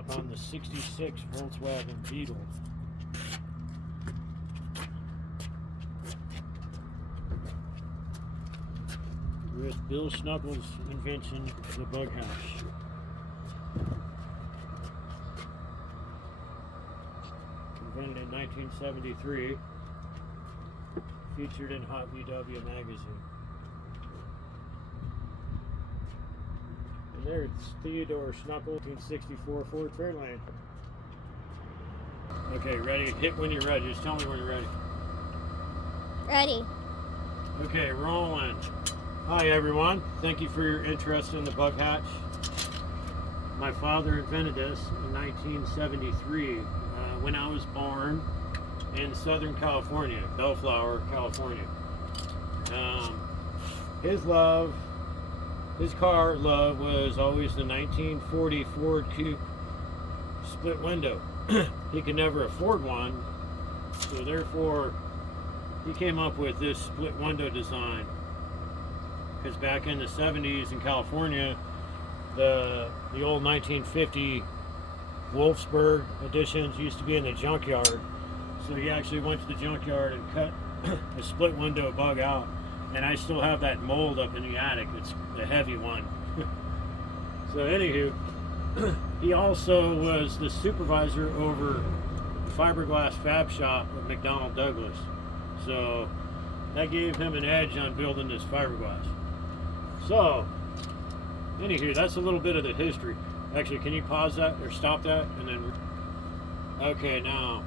up on the 66 Volkswagen Beetle. With Bill Snuggles' invention, the bug hatch. Invented in 1973, featured in Hot VW magazine. And there's Theodore Snuggles, 1964 Ford Fairlane. Okay, ready? Hit when you're ready. Just tell me when you're ready. Ready. Okay, rolling. Hi everyone. Thank you for your interest in the bug hatch. My father invented this in 1973 when I was born in Southern California, Bellflower, California. His car love was always the 1940 Ford Coupe split window. He could never afford one, so therefore he came up with this split window design. Because back in the 70s in California, the old 1950 Wolfsburg editions used to be in the junkyard. So he actually went to the junkyard and cut a split window bug out. And I still have that mold up in the attic. It's the heavy one. So anywho, he also was the supervisor over the fiberglass fab shop at McDonnell Douglas. So that gave him an edge on building this fiberglass. So, anywho, that's a little bit of the history. Actually, can you pause that or stop that? And then, okay, now,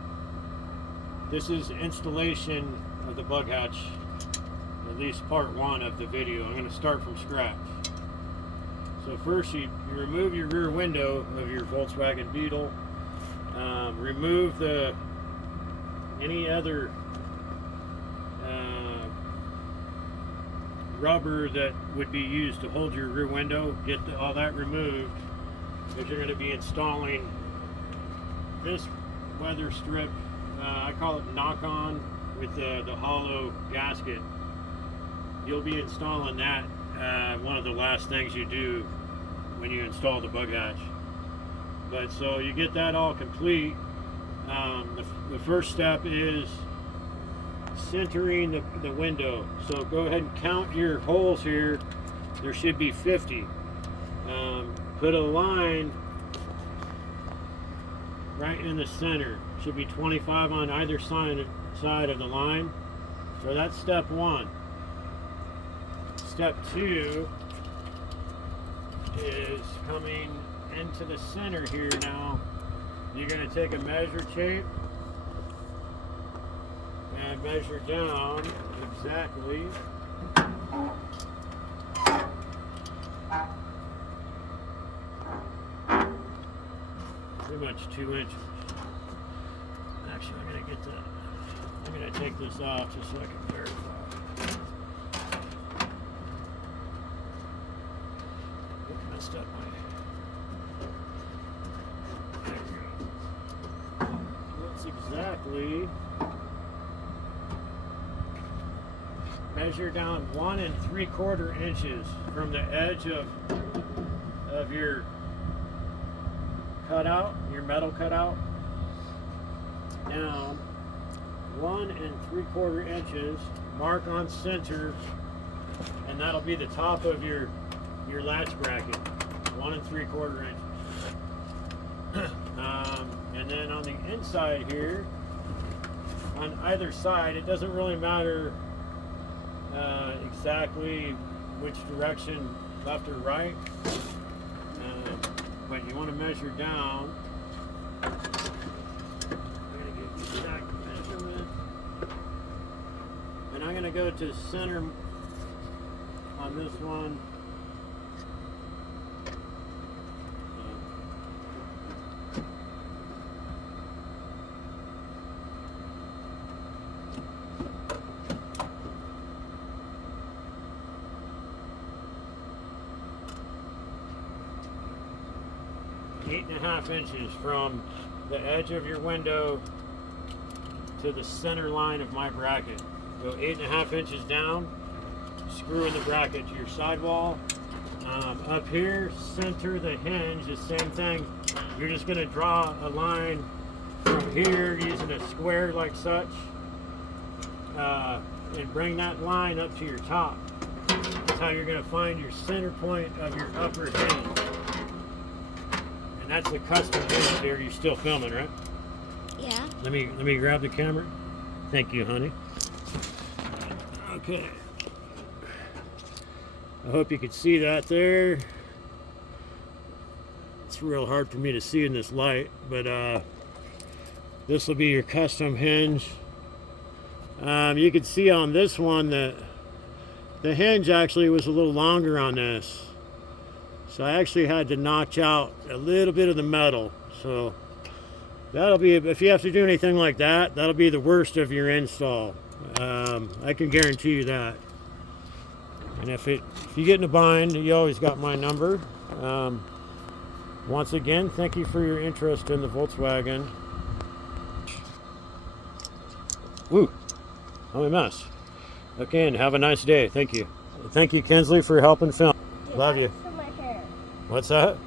this is installation of the bug hatch, at least part one of the video. I'm going to start from scratch. So first, you remove your rear window of your Volkswagen Beetle. Remove any other rubber that would be used to hold your rear window. Get all that removed, because you're going to be installing this weather strip. I call it knock-on with the hollow gasket. You'll be installing that, one of the last things you do when you install the bug hatch. But so you get that all complete. The first step is centering the window. So go ahead and count your holes here. There should be 50. Put a line right in the center. Should be 25 on either side of the line. So that's step one. Step two is coming into the center here now. You're going to take a measure tape and measure down exactly pretty much 2 inches. Actually, I'm going to take this off just so I can verify. I messed up there we go. That's exactly. Measure down 1 3/4 inches from the edge of your cutout, your metal cutout, down 1 3/4 inches. Mark on center, and that'll be the top of your latch bracket. 1 3/4 inches. And then on the inside here, on either side, it doesn't really matter exactly which direction, left or right, but you want to measure down. I'm going to get the exact measurement, and I'm going to go to center on this one. 8.5 inches from the edge of your window to the center line of my bracket. Go 8.5 inches down, screw in the bracket to your sidewall. Up here, center the hinge, the same thing, You're just going to draw a line from here using a square like such, and bring that line up to your top. That's how you're going to find your center point of your upper hinge. And that's a custom hinge there. You're still filming, right? Yeah. Let me grab the camera. Thank you, honey. Okay. I hope you could see that there. It's real hard for me to see in this light, but this will be your custom hinge. You can see on this one that the hinge actually was a little longer on this. So I actually had to notch out a little bit of the metal. So that'll be, if you have to do anything like that, that'll be the worst of your install. I can guarantee you that. And if you get in a bind, you always got my number. Once again, thank you for your interest in the Volkswagen. Woo, I'm a mess. Again, have a nice day. Thank you. Thank you, Kinsley, for helping film. Love you. For my hair. What's that?